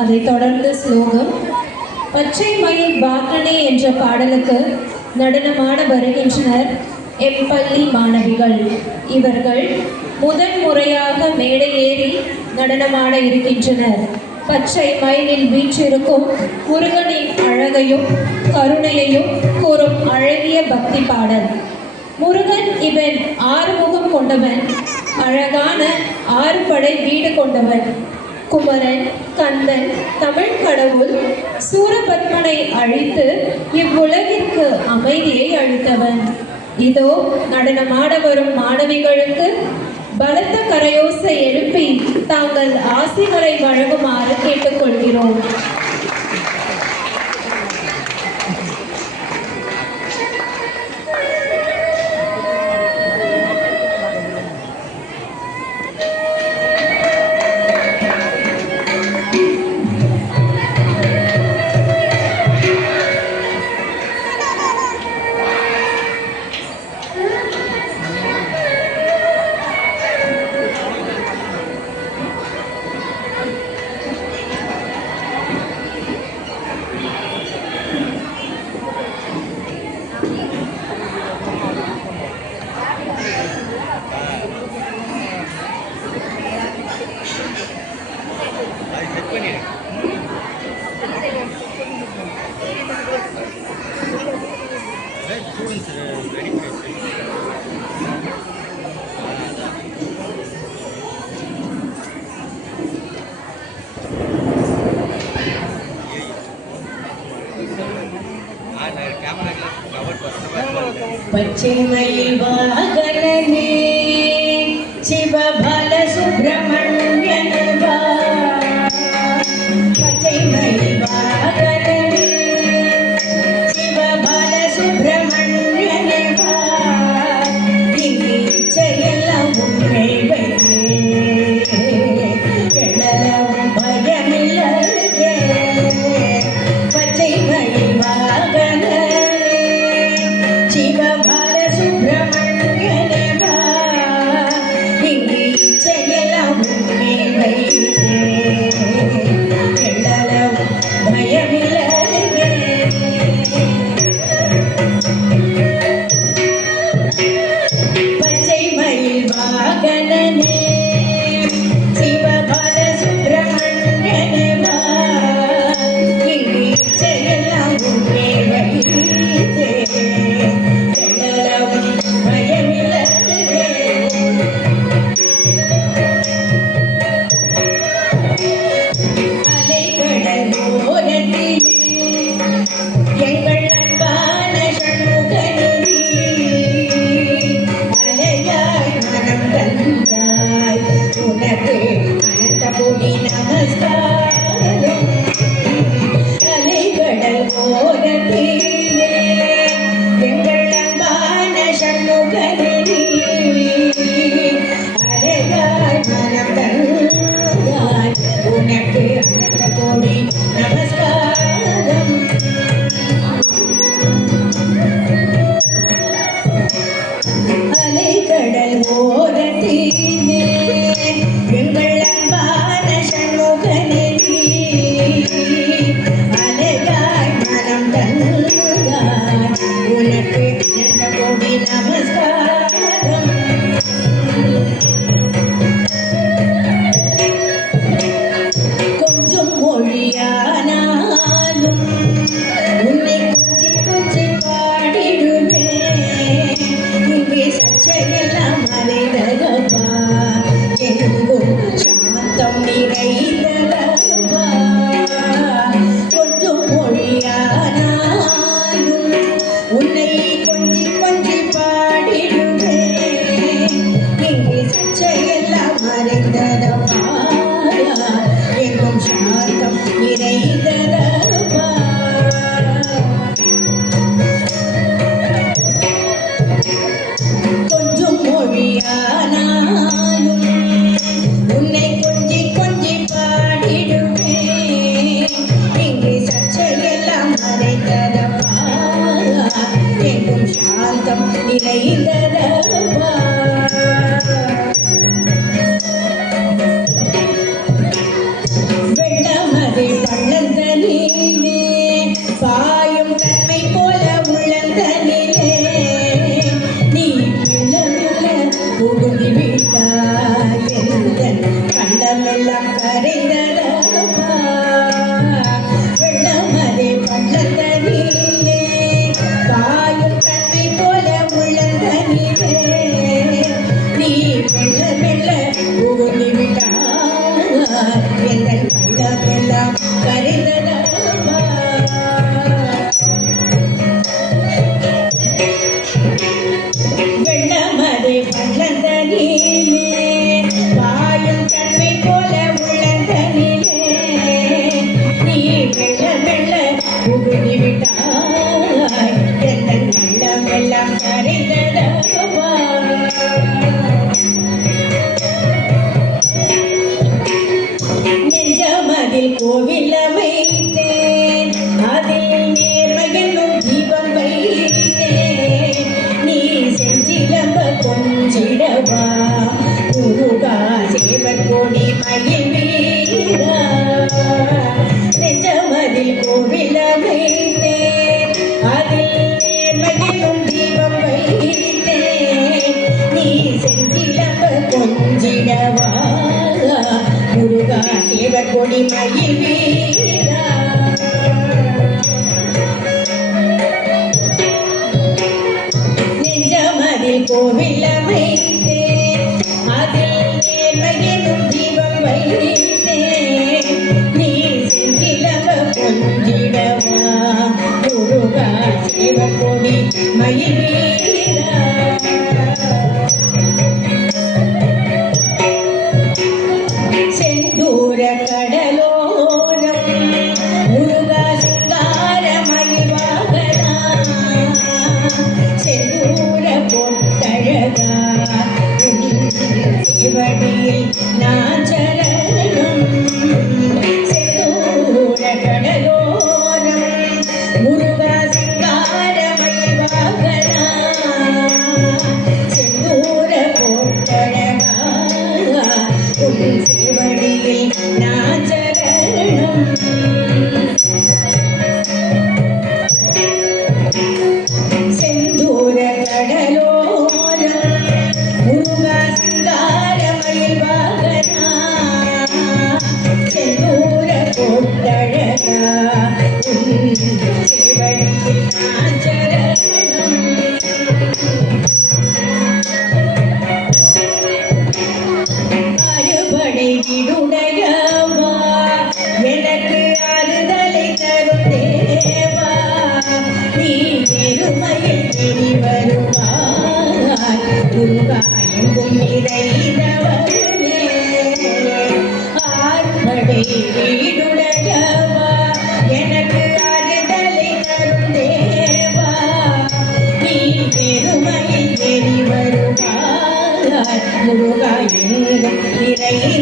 அதைத் தொடர்ந்து ஸ்லோகம். பச்சை மயில் பாக்ரணே என்ற பாடலுக்கு நடனமாட வருகின்றனர் எம் பள்ளி மாணவிகள். இவர்கள் முதன் முறையாக மேடை ஏறி நடனமாட இருக்கின்றனர். பச்சை மயிலில் வீற்றிருக்கும் முருகனின் அழகையும் கருணையையும் கூறும் அழகிய பக்தி பாடல். முருகன் இவன் ஆறுமுகம் கொண்டவன், அழகான ஆறு படை வீடு கொண்டவன். குமரன் கந்தன் தமிழ் கடவுள் சூரபத்மனை அழித்து இவ்வுலகிற்கு அமைதியை அளித்தவன். இதோ நடனமாட வரும் மாணவிகளுக்கு பலத்த கரையோசை எழுப்பி தாங்கள் ஆசிகளை வழங்குமாறு கேட்டுக்கொள்கிறோம். பச்சை மயில் வாகனனே சிவபால சுப்பிரமணியன் வா. பச்சை மயில் வாகனனே சிவபால சுப்பிரமணியன் வா. இங்கு இச்சையெல்லாம் உன்னை வைத்தே எண்ணலாம் பயமில்லையே. பச்சை மயில் வாகனனே சிவபால சுப்பிரமணியனே வா. இங்கு இச்சையெல்லாம் உன்னை வைத்தே எண்ணலாம் பயமில்லையே. பச்சை மயில் வாகனனே சிவபால சுப்பிரமணியனே வா. இங்கு இச்சையெல்லாம் உன்னை வைத்தே எண்ணலாம் பயமில்லையே. அலைகடல் ஓரத்தில் எங்கள் அன்பான சண்முகனே அலையாய் மனம் தந்தாய். உனக்கு அனந்த கோடி நமஸ்காரம். அலைகடல் ஓரத்திலே எங்கள் அன்பான சண்முகனே அலையாய் மனம் தந்தாய். உனக்கு அனந்த கோடி நமஸ்காரம். அலைகடல் ஓரத்திலே எங்கள் அன்பான சண்முகனே அலையாய் மனம் தந்தாய். உனக்கு அனந்த கோடி நமஸ்காரம். கொஞ்சம் மொழியாய் கோவில் அமைத்தேன் அதில் நேர்மை என்னும் தீபம் வைத்தேன் நீ செஞ்சிலம்ப கொஞ்சிடவா முருகா சேவர் கொடி மயில் வீரா நெஞ்சமதில் கோவில் அமைத்தேன் அதில் நேர்மை என்னும் தீபம் வைத்தேன் நீ செஞ்சிலம்ப கொஞ்சிடவா முருகா சேவர் கொடி மயில் வீரா நெஞ்சமதில் கோவில் அமைத்தேன் அதில் நேர்மை என்னும் தீபம் வைத்தேன் நீ செஞ்சிலவ கொஞ்சிடவா முருகா சேவர் கொடி மயில் வீரா செந்தூர கடலோரம் முருகா சிங்கார மயில் வாகனா செந்தூர பொட்டழகா சேவடியில் நான் சரணம் செந்தூர கடலோரம் முருகா சிங்கார மயில் வாகனா செந்தூர பொட்டழகா சேவடியில் நான் சரணம் செந்தூர கடலோரம் முருகா சிங்கார மயில் வாகனா செந்தூர பொட்டழகா சேவடியில் நான் சரணம் அறுபடை விடுடையவா எனக்கு அறுதலை தரும் தேவா நீ பெருமையில் தெரி வருவாய் முருகா எங்கும் நிறைந்தவனே அறுபடை விடுடையவா எனக்கு அறுதலை தரும் தேவா நீ பெருமையில் தெரி வருவாய் முருகா எங்கும் நிறைந்தவனே